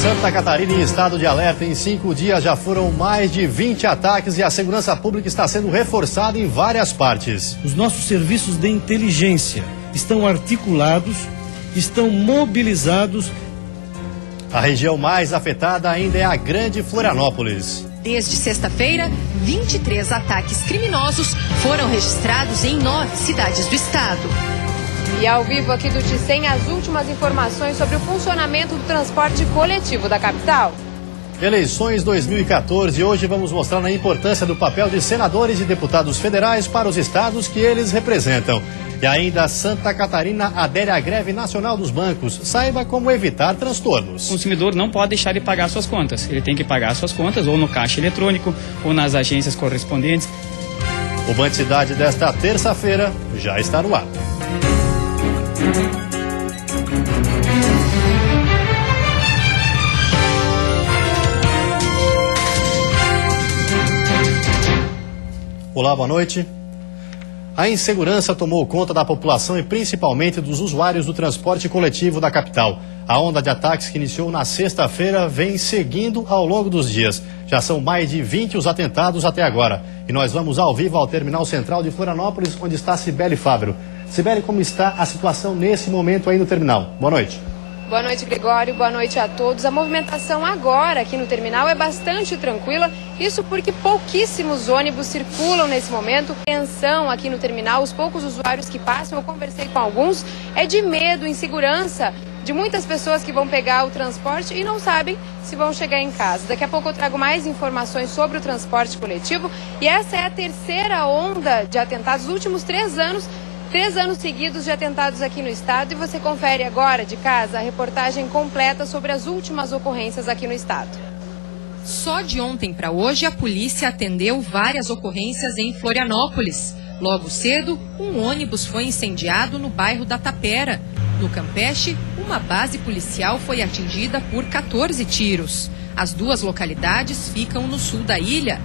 Santa Catarina em estado de alerta. Em 5 dias já foram mais de 20 ataques e a segurança pública está sendo reforçada em várias partes. Os nossos serviços de inteligência estão articulados, estão mobilizados. A região mais afetada ainda é a Grande Florianópolis. Desde sexta-feira, 23 ataques criminosos foram registrados em 9 cidades do estado. E ao vivo aqui do Ticem, as últimas informações sobre o funcionamento do transporte coletivo da capital. Eleições 2014. Hoje vamos mostrar a importância do papel de senadores e deputados federais para os estados que eles representam. E ainda Santa Catarina adere à greve nacional dos bancos. Saiba como evitar transtornos. O consumidor não pode deixar de pagar suas contas. Ele tem que pagar suas contas ou no caixa eletrônico ou nas agências correspondentes. O Band Cidade desta terça-feira já está no ar. Olá, boa noite. A insegurança tomou conta da população e principalmente dos usuários do transporte coletivo da capital. A onda de ataques que iniciou na sexta-feira vem seguindo ao longo dos dias. Já são mais de 20 os atentados até agora. E nós vamos ao vivo ao Terminal Central de Florianópolis, onde está Cibele Fábio. Cibele, como está a situação nesse momento aí no terminal? Boa noite. Boa noite, Gregório. Boa noite a todos. A movimentação agora aqui no terminal é bastante tranquila. Isso porque pouquíssimos ônibus circulam nesse momento. Tensão aqui no terminal, os poucos usuários que passam, eu conversei com alguns, é de medo, insegurança de muitas pessoas que vão pegar o transporte e não sabem se vão chegar em casa. Daqui a pouco eu trago mais informações sobre o transporte coletivo. E essa é a terceira onda de atentados nos últimos 3 anos. 3 anos seguidos de atentados aqui no estado e você confere agora de casa a reportagem completa sobre as últimas ocorrências aqui no estado. Só de ontem para hoje a polícia atendeu várias ocorrências em Florianópolis. Logo cedo, um ônibus foi incendiado no bairro da Tapera. No Campeche, uma base policial foi atingida por 14 tiros. As 2 localidades ficam no sul da ilha.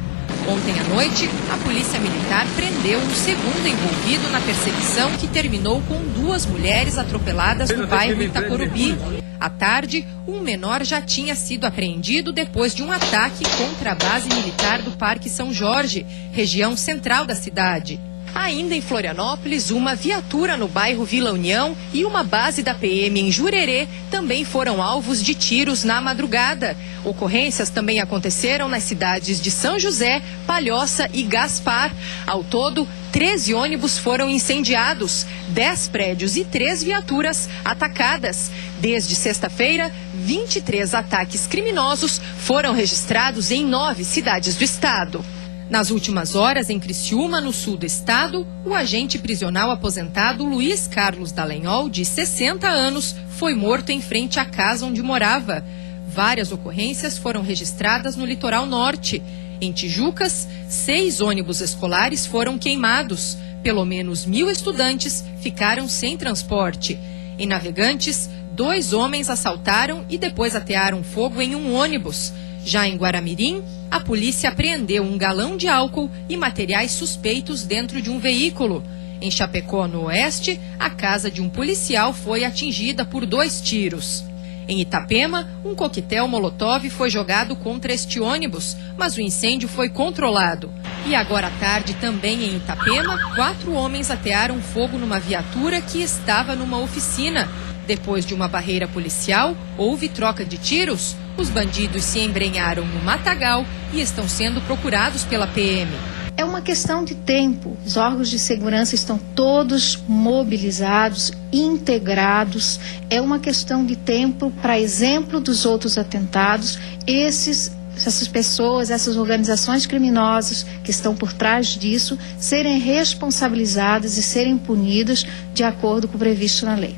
Ontem à noite, a Polícia Militar prendeu um segundo envolvido na perseguição que terminou com 2 mulheres atropeladas no bairro Itacorubi. À tarde, um menor já tinha sido apreendido depois de um ataque contra a base militar do Parque São Jorge, região central da cidade. Ainda em Florianópolis, uma viatura no bairro Vila União e uma base da PM em Jurerê também foram alvos de tiros na madrugada. Ocorrências também aconteceram nas cidades de São José, Palhoça e Gaspar. Ao todo, 13 ônibus foram incendiados, 10 prédios e 3 viaturas atacadas. Desde sexta-feira, 23 ataques criminosos foram registrados em 9 cidades do estado. Nas últimas horas, em Criciúma, no sul do estado, o agente prisional aposentado Luiz Carlos Dallagnol, de 60 anos, foi morto em frente à casa onde morava. Várias ocorrências foram registradas no litoral norte. Em Tijucas, 6 ônibus escolares foram queimados. Pelo menos 1.000 estudantes ficaram sem transporte. Em Navegantes, 2 homens assaltaram e depois atearam fogo em um ônibus. Já em Guaramirim, a polícia apreendeu um galão de álcool e materiais suspeitos dentro de um veículo. Em Chapecó, no oeste, a casa de um policial foi atingida por 2 tiros. Em Itapema, um coquetel molotov foi jogado contra este ônibus, mas o incêndio foi controlado. E agora à tarde, também em Itapema, 4 homens atearam fogo numa viatura que estava numa oficina. Depois de uma barreira policial, houve troca de tiros. Os bandidos se embrenharam no matagal e estão sendo procurados pela PM. É uma questão de tempo. Os órgãos de segurança estão todos mobilizados, integrados. É uma questão de tempo, para exemplo dos outros atentados, essas pessoas, essas organizações criminosas que estão por trás disso, serem responsabilizadas e serem punidas de acordo com o previsto na lei.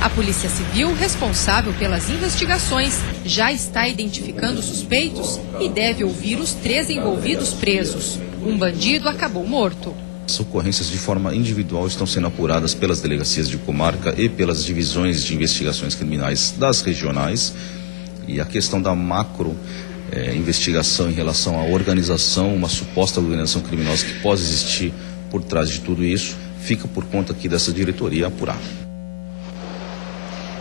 A Polícia Civil, responsável pelas investigações, já está identificando suspeitos e deve ouvir os 3 envolvidos presos. Um bandido acabou morto. As ocorrências de forma individual estão sendo apuradas pelas delegacias de comarca e pelas divisões de investigações criminais das regionais. E a questão da investigação em relação à organização, uma suposta organização criminosa que pode existir por trás de tudo isso, fica por conta aqui dessa diretoria apurar.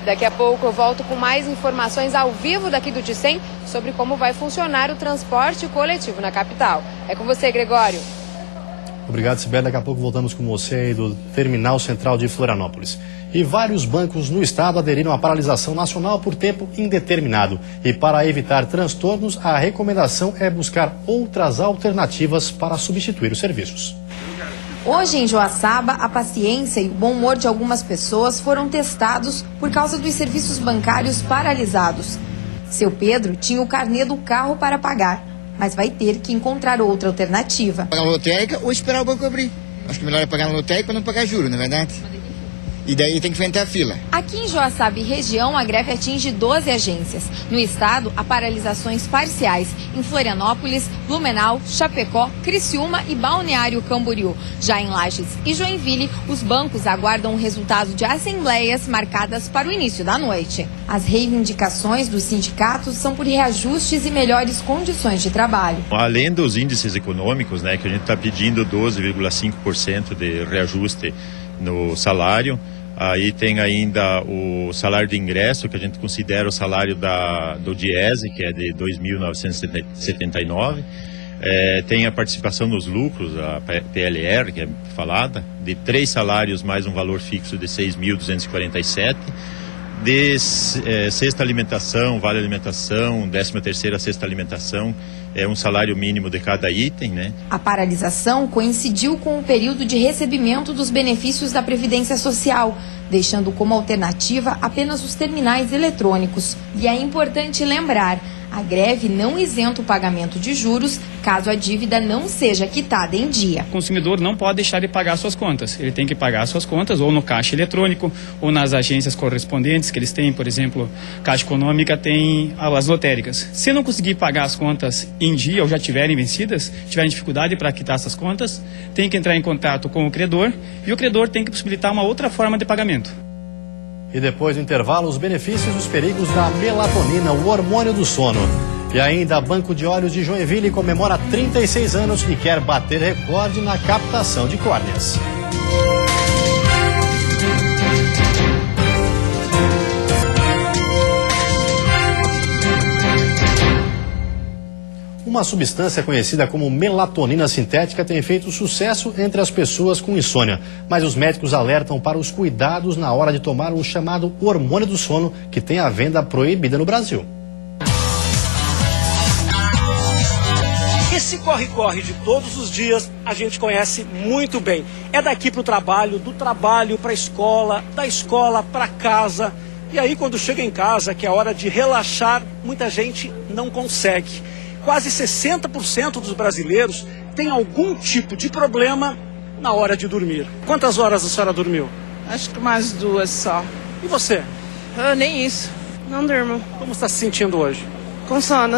Daqui a pouco eu volto com mais informações ao vivo daqui do Dicem sobre como vai funcionar o transporte coletivo na capital. É com você, Gregório. Obrigado, Sibeli. Daqui a pouco voltamos com você aí do Terminal Central de Florianópolis. E vários bancos no estado aderiram à paralisação nacional por tempo indeterminado. E para evitar transtornos, a recomendação é buscar outras alternativas para substituir os serviços. Hoje, em Joaçaba, a paciência e o bom humor de algumas pessoas foram testados por causa dos serviços bancários paralisados. Seu Pedro tinha o carnê do carro para pagar, mas vai ter que encontrar outra alternativa. Pagar na lotérica ou esperar o banco abrir. Acho que melhor é pagar na lotérica para não pagar juros, não é verdade? E daí tem que enfrentar a fila. Aqui em Joaçaba e região, a greve atinge 12 agências. No estado, há paralisações parciais em Florianópolis, Blumenau, Chapecó, Criciúma e Balneário Camboriú. Já em Lages e Joinville, os bancos aguardam o resultado de assembleias marcadas para o início da noite. As reivindicações dos sindicatos são por reajustes e melhores condições de trabalho. Além dos índices econômicos, que a gente está pedindo 12,5% de reajuste no salário. Aí tem ainda o salário de ingresso, que a gente considera o salário do Diese, que é de 2.979. Tem a participação nos lucros, a PLR, que é falada, de 3 salários mais um valor fixo de 6.247. De cesta alimentação, vale alimentação, 13ª cesta alimentação, é um salário mínimo de cada item, A paralisação coincidiu com o período de recebimento dos benefícios da Previdência Social, deixando como alternativa apenas os terminais eletrônicos. E é importante lembrar, a greve não isenta o pagamento de juros caso a dívida não seja quitada em dia. O consumidor não pode deixar de pagar suas contas. Ele tem que pagar suas contas ou no caixa eletrônico ou nas agências correspondentes que eles têm, por exemplo, Caixa Econômica tem as lotéricas. Se não conseguir pagar as contas em dia ou já tiverem vencidas, tiverem dificuldade para quitar essas contas, tem que entrar em contato com o credor e o credor tem que possibilitar uma outra forma de pagamento. E depois do intervalo, os benefícios e os perigos da melatonina, o hormônio do sono. E ainda, Banco de Olhos de Joinville comemora 36 anos e quer bater recorde na captação de córneas. Uma substância conhecida como melatonina sintética tem feito sucesso entre as pessoas com insônia, mas os médicos alertam para os cuidados na hora de tomar o chamado hormônio do sono, que tem a venda proibida no Brasil. Esse corre-corre de todos os dias a gente conhece muito bem. É daqui para o trabalho, do trabalho para a escola, da escola para casa. E aí quando chega em casa, que é a hora de relaxar, muita gente não consegue. Quase 60% dos brasileiros têm algum tipo de problema na hora de dormir. Quantas horas a senhora dormiu? Acho que umas 2 só. E você? Nem isso. Não durmo. Como está se sentindo hoje? Com sono.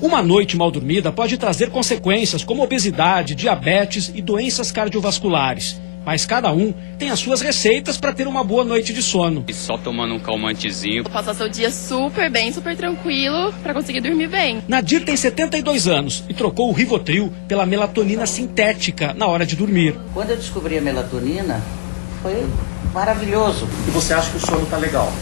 Uma noite mal dormida pode trazer consequências como obesidade, diabetes e doenças cardiovasculares. Mas cada um tem as suas receitas para ter uma boa noite de sono. E só tomando um calmantezinho. Passar seu dia super bem, super tranquilo, para conseguir dormir bem. Nadir tem 72 anos e trocou o Rivotril pela melatonina sintética na hora de dormir. Quando eu descobri a melatonina, foi maravilhoso. E você acha que o sono está legal?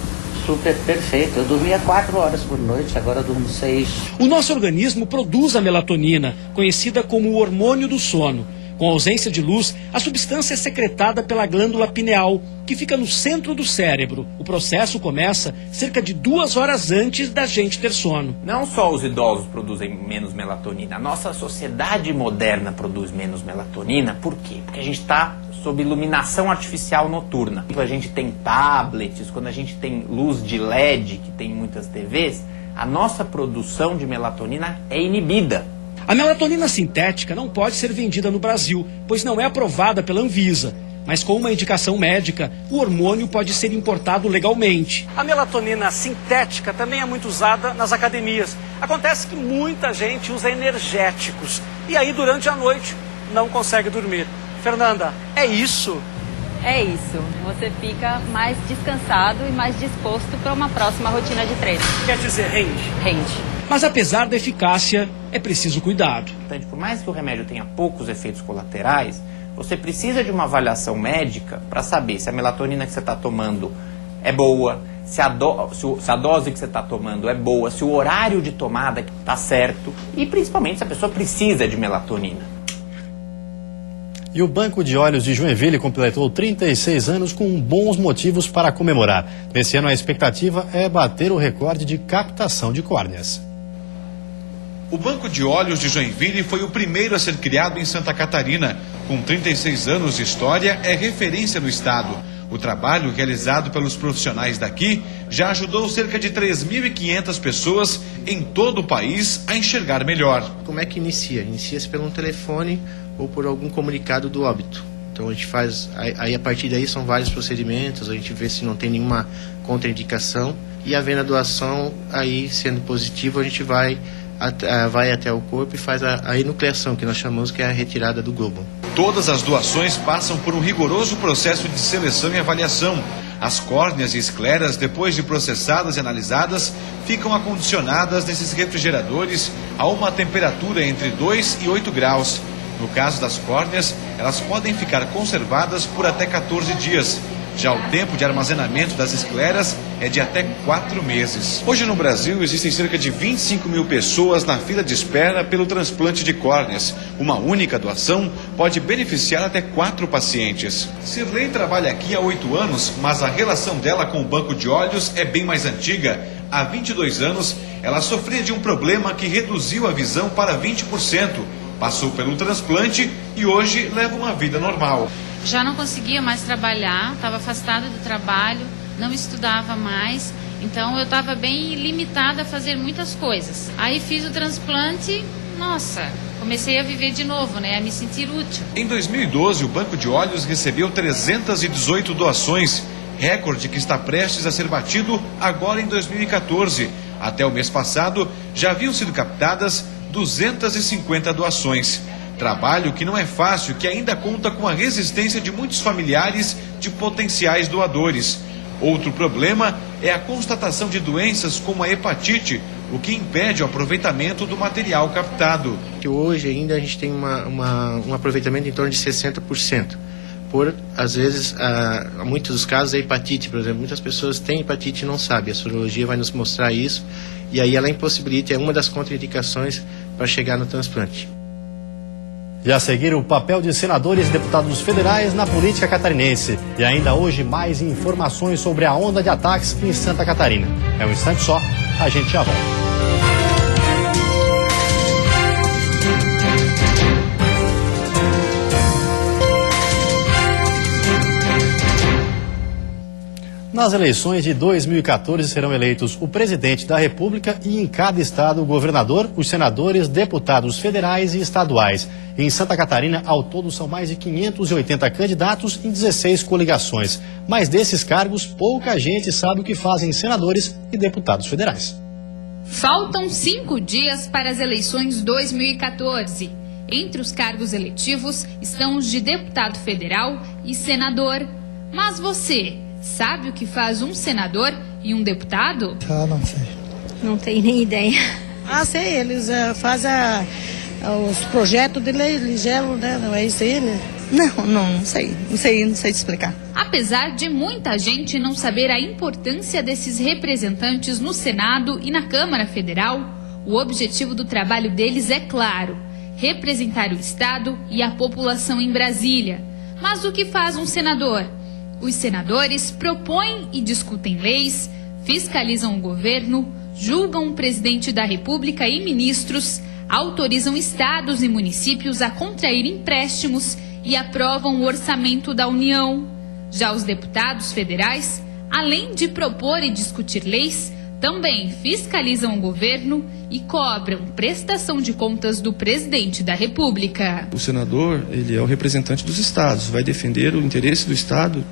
Super perfeito. Eu dormia 4 horas por noite, agora eu durmo 6. O nosso organismo produz a melatonina, conhecida como o hormônio do sono. Com ausência de luz, a substância é secretada pela glândula pineal, que fica no centro do cérebro. O processo começa cerca de 2 horas antes da gente ter sono. Não só os idosos produzem menos melatonina, a nossa sociedade moderna produz menos melatonina. Por quê? Porque a gente está sob iluminação artificial noturna. Quando a gente tem tablets, quando a gente tem luz de LED, que tem muitas TVs, a nossa produção de melatonina é inibida. A melatonina sintética não pode ser vendida no Brasil, pois não é aprovada pela Anvisa. Mas com uma indicação médica, o hormônio pode ser importado legalmente. A melatonina sintética também é muito usada nas academias. Acontece que muita gente usa energéticos e aí durante a noite não consegue dormir. Fernanda, é isso? É isso. Você fica mais descansado e mais disposto para uma próxima rotina de treino. Quer dizer, rende? Rende. Mas apesar da eficácia, é preciso cuidado. Por mais que o remédio tenha poucos efeitos colaterais, você precisa de uma avaliação médica para saber se a melatonina que você está tomando é boa, se a dose que você está tomando é boa, se o horário de tomada está certo e principalmente se a pessoa precisa de melatonina. E o Banco de Olhos de Joinville completou 36 anos com bons motivos para comemorar. Nesse ano a expectativa é bater o recorde de captação de córneas. O Banco de Olhos de Joinville foi o primeiro a ser criado em Santa Catarina. Com 36 anos de história, é referência no estado. O trabalho realizado pelos profissionais daqui já ajudou cerca de 3.500 pessoas em todo o país a enxergar melhor. Como é que inicia? Inicia-se pelo telefone ou por algum comunicado do óbito. Então a gente faz, aí a partir daí são vários procedimentos, a gente vê se não tem nenhuma contraindicação e havendo a doação, aí sendo positivo a gente vai até o corpo e faz a enucleação, que nós chamamos que é a retirada do globo. Todas as doações passam por um rigoroso processo de seleção e avaliação. As córneas e escleras, depois de processadas e analisadas, ficam acondicionadas nesses refrigeradores a uma temperatura entre 2 e 8 graus. No caso das córneas, elas podem ficar conservadas por até 14 dias. Já o tempo de armazenamento das escleras é de até 4 meses. Hoje no Brasil existem cerca de 25 mil pessoas na fila de espera pelo transplante de córneas. Uma única doação pode beneficiar até 4 pacientes. Sirlei trabalha aqui há 8 anos, mas a relação dela com o Banco de Olhos é bem mais antiga. Há 22 anos, ela sofria de um problema que reduziu a visão para 20%. Passou pelo transplante e hoje leva uma vida normal. Já não conseguia mais trabalhar, estava afastada do trabalho, não estudava mais, então eu estava bem limitada a fazer muitas coisas. Aí fiz o transplante, nossa, comecei a viver de novo, né, a me sentir útil. Em 2012, o Banco de Olhos recebeu 318 doações, recorde que está prestes a ser batido agora em 2014. Até o mês passado, já haviam sido captadas 250 doações. Trabalho que não é fácil, que ainda conta com a resistência de muitos familiares de potenciais doadores. Outro problema é a constatação de doenças como a hepatite, o que impede o aproveitamento do material captado. Hoje ainda a gente tem um aproveitamento em torno de 60%. Às vezes, muitos dos casos é hepatite, por exemplo. Muitas pessoas têm hepatite e não sabem. A sorologia vai nos mostrar isso. E aí ela impossibilita, é uma das contraindicações para chegar no transplante. E a seguir, o papel de senadores e deputados federais na política catarinense. E ainda hoje, mais informações sobre a onda de ataques em Santa Catarina. É um instante só, a gente já volta. Nas eleições de 2014 serão eleitos o presidente da República e em cada estado o governador, os senadores, deputados federais e estaduais. Em Santa Catarina, ao todo são mais de 580 candidatos em 16 coligações. Mas desses cargos, pouca gente sabe o que fazem senadores e deputados federais. Faltam 5 dias para as eleições 2014. Entre os cargos eletivos estão os de deputado federal e senador. Mas você sabe o que faz um senador e um deputado? Não sei. Não tenho nem ideia. Sei, eles fazem os projetos de lei, ligelo, né? Não é isso aí, né? Não sei. Não sei te explicar. Apesar de muita gente não saber a importância desses representantes no Senado e na Câmara Federal, o objetivo do trabalho deles é claro: representar o Estado e a população em Brasília. Mas o que faz um senador? Os senadores propõem e discutem leis, fiscalizam o governo, julgam o presidente da República e ministros, autorizam estados e municípios a contrair empréstimos e aprovam o orçamento da União. Já os deputados federais, além de propor e discutir leis, também fiscalizam o governo e cobram prestação de contas do presidente da República. O senador, ele é o representante dos estados, vai defender o interesse do estado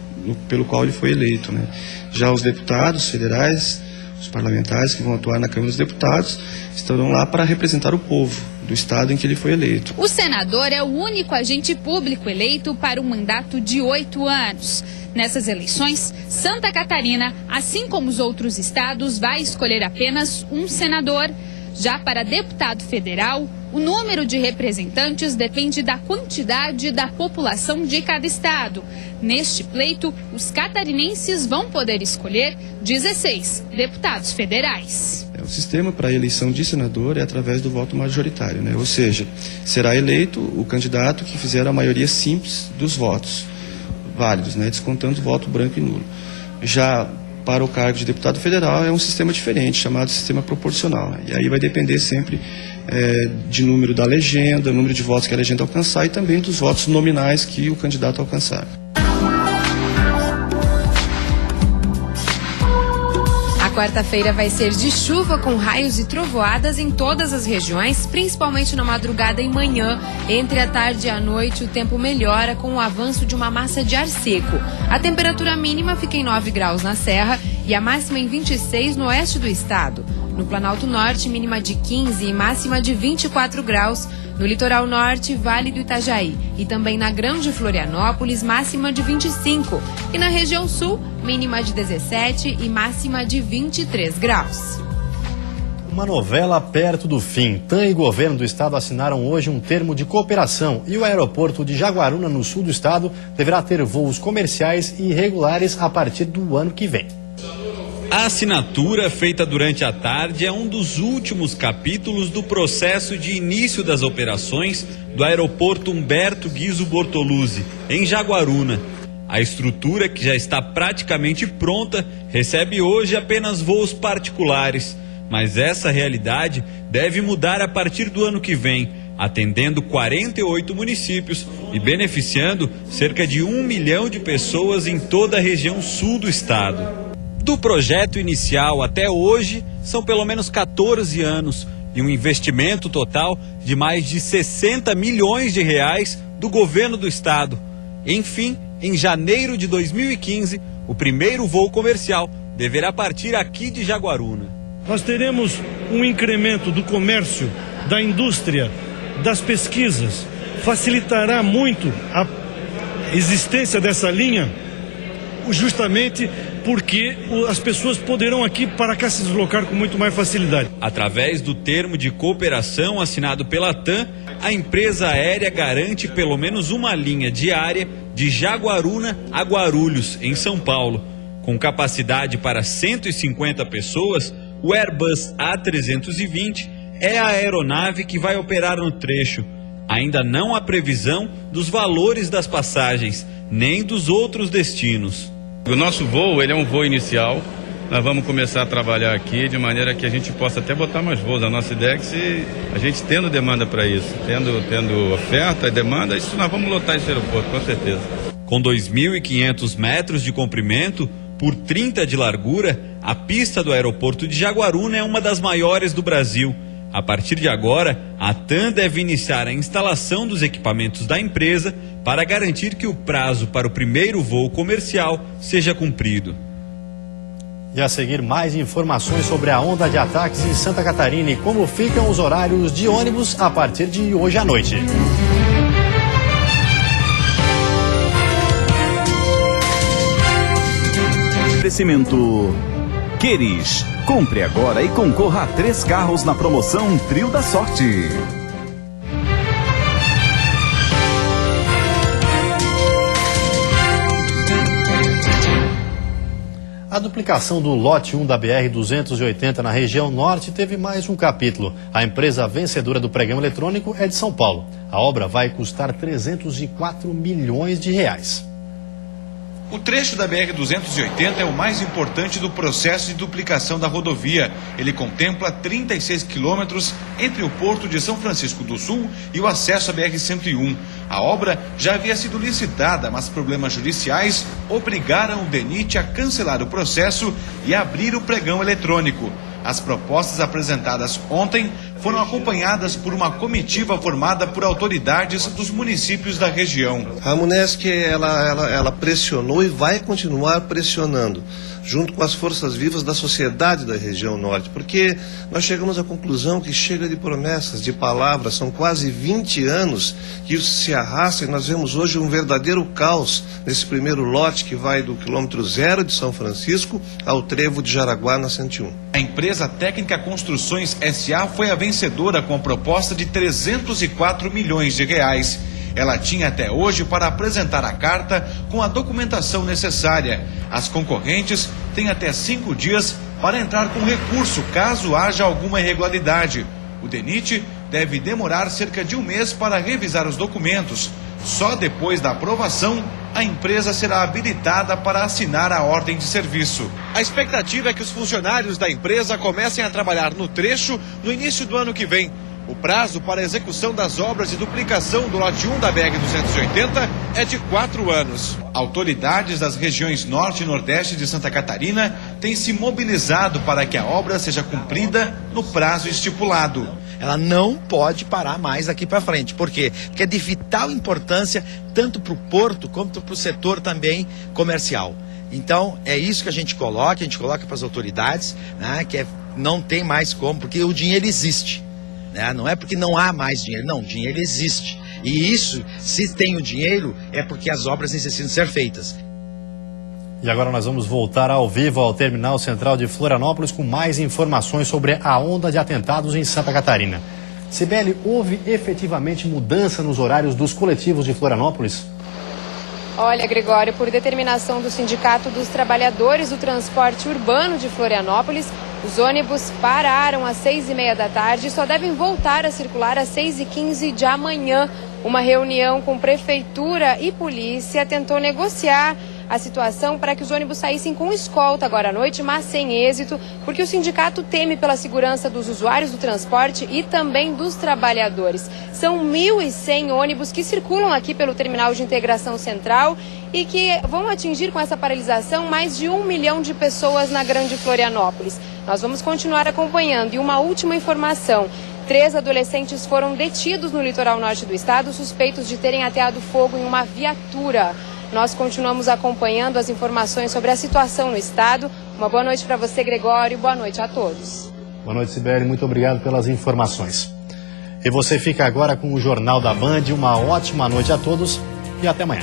pelo qual ele foi eleito, né? Já os deputados federais, os parlamentares que vão atuar na Câmara dos Deputados, estarão lá para representar o povo do estado em que ele foi eleito. O senador é o único agente público eleito para um mandato de 8 anos. Nessas eleições, Santa Catarina, assim como os outros estados, vai escolher apenas um senador. Já para deputado federal, O número de representantes depende da quantidade da população de cada estado. Neste pleito, os catarinenses vão poder escolher 16 deputados federais. O sistema para a eleição de senador é através do voto majoritário, né? Ou seja, será eleito o candidato que fizer a maioria simples dos votos válidos, né? Descontando o voto branco e nulo. Já para o cargo de deputado federal é um sistema diferente, chamado sistema proporcional, né? E aí vai depender sempre de número da legenda, número de votos que a legenda alcançar e também dos votos nominais que o candidato alcançar. A quarta-feira vai ser de chuva com raios e trovoadas em todas as regiões, principalmente na madrugada e manhã. Entre a tarde e a noite, o tempo melhora com o avanço de uma massa de ar seco. A temperatura mínima fica em 9 graus na Serra e a máxima em 26 no oeste do estado. No Planalto Norte, mínima de 15 e máxima de 24 graus. No litoral norte, Vale do Itajaí e também na Grande Florianópolis, máxima de 25. E na região sul, mínima de 17 e máxima de 23 graus. Uma novela perto do fim. TAM e governo do estado assinaram hoje um termo de cooperação e o aeroporto de Jaguaruna, no sul do estado, deverá ter voos comerciais e regulares a partir do ano que vem. A assinatura, feita durante a tarde, é um dos últimos capítulos do processo de início das operações do aeroporto Humberto Guizzo Bortoluzzi, em Jaguaruna. A estrutura, que já está praticamente pronta, recebe hoje apenas voos particulares, mas essa realidade deve mudar a partir do ano que vem, atendendo 48 municípios e beneficiando cerca de 1 milhão de pessoas em toda a região sul do estado. Do projeto inicial até hoje, são pelo menos 14 anos e um investimento total de mais de 60 milhões de reais do governo do estado. Enfim, em janeiro de 2015, o primeiro voo comercial deverá partir aqui de Jaguaruna. Nós teremos um incremento do comércio, da indústria, das pesquisas. Facilitará muito a existência dessa linha, justamente porque as pessoas poderão aqui para cá se deslocar com muito mais facilidade. Através do termo de cooperação assinado pela TAM, a empresa aérea garante pelo menos uma linha diária de Jaguaruna a Guarulhos, em São Paulo. Com capacidade para 150 pessoas, o Airbus A320 é a aeronave que vai operar no trecho. Ainda não há previsão dos valores das passagens, nem dos outros destinos. O nosso voo, ele é um voo inicial. Nós vamos começar a trabalhar aqui de maneira que a gente possa até botar mais voos. A nossa ideia é que se a gente tendo demanda para isso, tendo oferta e demanda, isso nós vamos lotar esse aeroporto, com certeza. Com 2.500 metros de comprimento por 30 de largura, a pista do aeroporto de Jaguaruna é uma das maiores do Brasil. A partir de agora, a TAM deve iniciar a instalação dos equipamentos da empresa para garantir que o prazo para o primeiro voo comercial seja cumprido. E a seguir, mais informações sobre a onda de ataques em Santa Catarina e como ficam os horários de ônibus a partir de hoje à noite. Oferecimento Queris. Compre agora e concorra a 3 carros na promoção Trio da Sorte. A duplicação do lote 1 da BR-280 na região norte teve mais um capítulo. A empresa vencedora do pregão eletrônico é de São Paulo. A obra vai custar 304 milhões de reais. O trecho da BR-280 é o mais importante do processo de duplicação da rodovia. Ele contempla 36 quilômetros entre o porto de São Francisco do Sul e o acesso à BR-101. A obra já havia sido licitada, mas problemas judiciais obrigaram o DENIT a cancelar o processo e abrir o pregão eletrônico. As propostas apresentadas ontem foram acompanhadas por uma comitiva formada por autoridades dos municípios da região. A Munesc, ela pressionou e vai continuar pressionando, junto com as forças vivas da sociedade da região norte, porque nós chegamos à conclusão que chega de promessas, de palavras, são quase 20 anos que isso se arrasta e nós vemos hoje um verdadeiro caos nesse primeiro lote que vai do quilômetro 0 de São Francisco ao trevo de Jaraguá, na 101. A empresa empresa Técnica Construções S.A. foi a vencedora com a proposta de 304 milhões de reais. Ela tinha até hoje para apresentar a carta com a documentação necessária. As concorrentes têm até 5 dias para entrar com recurso caso haja alguma irregularidade. O DENIT deve demorar cerca de 1 mês para revisar os documentos. Só depois da aprovação, a empresa será habilitada para assinar a ordem de serviço. A expectativa é que os funcionários da empresa comecem a trabalhar no trecho no início do ano que vem. O prazo para a execução das obras de duplicação do lote 1 da BR-280 é de 4 anos. Autoridades das regiões Norte e Nordeste de Santa Catarina têm se mobilizado para que a obra seja cumprida no prazo estipulado. Ela não pode parar mais daqui para frente. Por quê? Porque é de vital importância tanto para o porto quanto para o setor também comercial. Então, é isso que a gente coloca para as autoridades, né, não tem mais como, porque o dinheiro existe. Não é porque não há mais dinheiro, não, o dinheiro existe. E isso, se tem o dinheiro, é porque as obras necessitam ser feitas. E agora nós vamos voltar ao vivo ao Terminal Central de Florianópolis com mais informações sobre a onda de atentados em Santa Catarina. Cibele, houve efetivamente mudança nos horários dos coletivos de Florianópolis? Olha, Gregório, por determinação do Sindicato dos Trabalhadores do Transporte Urbano de Florianópolis, os ônibus pararam às 6h30 da tarde e só devem voltar a circular às 6h15 de amanhã. Uma reunião com prefeitura e polícia tentou negociar a situação para que os ônibus saíssem com escolta agora à noite, mas sem êxito, porque o sindicato teme pela segurança dos usuários do transporte e também dos trabalhadores. São 1.100 ônibus que circulam aqui pelo Terminal de Integração Central e que vão atingir com essa paralisação mais de 1 milhão de pessoas na Grande Florianópolis. Nós vamos continuar acompanhando. E uma última informação: 3 adolescentes foram detidos no litoral norte do estado, suspeitos de terem ateado fogo em uma viatura. Nós continuamos acompanhando as informações sobre a situação no estado. Uma boa noite para você, Gregório. Boa noite a todos. Boa noite, Sibeli. Muito obrigado pelas informações. E você fica agora com o Jornal da Band. Uma ótima noite a todos e até amanhã.